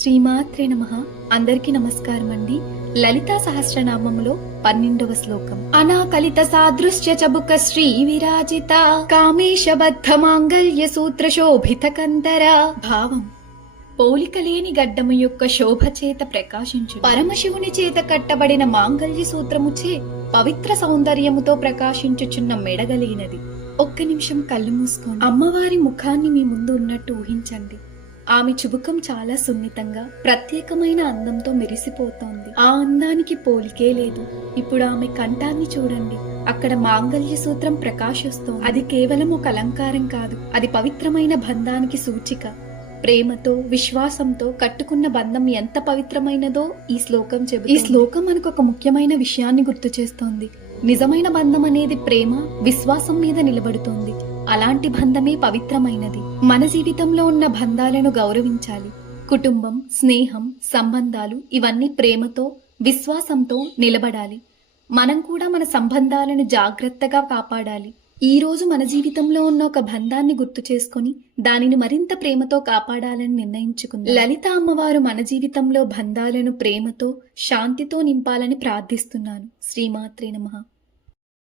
శ్రీమాత్రే నమః. అందరికీ నమస్కారం అండి. లలితా సహస్రనామంలో 12వ శ్లోకం. అనాకలిత సాదృశ్య చబుక శ్రీ విరాజిత కామేశబద్ధ మాంగళ్య సూత్ర శోభిత కందర. భావం: పోలికలేని గడ్డము యొక్క శోభ చేత ప్రకాశించు పరమశివుని చేత కట్టబడిన మాంగళ్య సూత్రముచే పవిత్ర సౌందర్యముతో ప్రకాశించుచున్న మెడగలిగినది. ఒక్క నిమిషం కళ్ళు మూసుకోండి. అమ్మవారి ముఖాన్ని మీ ముందు ఉన్నట్టు ఊహించండి. ఆమె చుబుకం చాలా సున్నితంగా ప్రత్యేకమైన అందంతో మెరిసిపోతోంది. ఆ అందానికి పోలికే లేదు. ఇప్పుడు ఆమె కంఠాన్ని చూడండి. అక్కడ మాంగళ్య సూత్రం ప్రకాశిస్తోంది. అది కేవలం ఒక అలంకారం కాదు, అది పవిత్రమైన బంధానికి సూచిక. ప్రేమతో, విశ్వాసంతో కట్టుకున్న బంధం ఎంత పవిత్రమైనదో ఈ శ్లోకం చెబుతుంది. ఈ శ్లోకం మనకు ఒక ముఖ్యమైన విషయాన్ని గుర్తు చేస్తోంది. నిజమైన బంధం అనేది ప్రేమ, విశ్వాసం మీద నిలబడుతోంది. అలాంటి బంధమే పవిత్రమైనది. మన జీవితంలో ఉన్న బంధాలను గౌరవించాలి. కుటుంబం, స్నేహం, సంబంధాలు ఇవన్నీ ప్రేమతో, విశ్వాసంతో నిలబడాలి. మనం కూడా మన సంబంధాలను జాగ్రత్తగా కాపాడాలి. ఈ రోజు మన జీవితంలో ఉన్న ఒక బంధాన్ని గుర్తు చేసుకుని దానిని మరింత ప్రేమతో కాపాడాలని నిర్ణయించుకుందాం. లలిత అమ్మవారు మన జీవితంలో బంధాలను ప్రేమతో, శాంతితో నింపాలని ప్రార్థిస్తున్నాను. శ్రీమాత్రే నమః.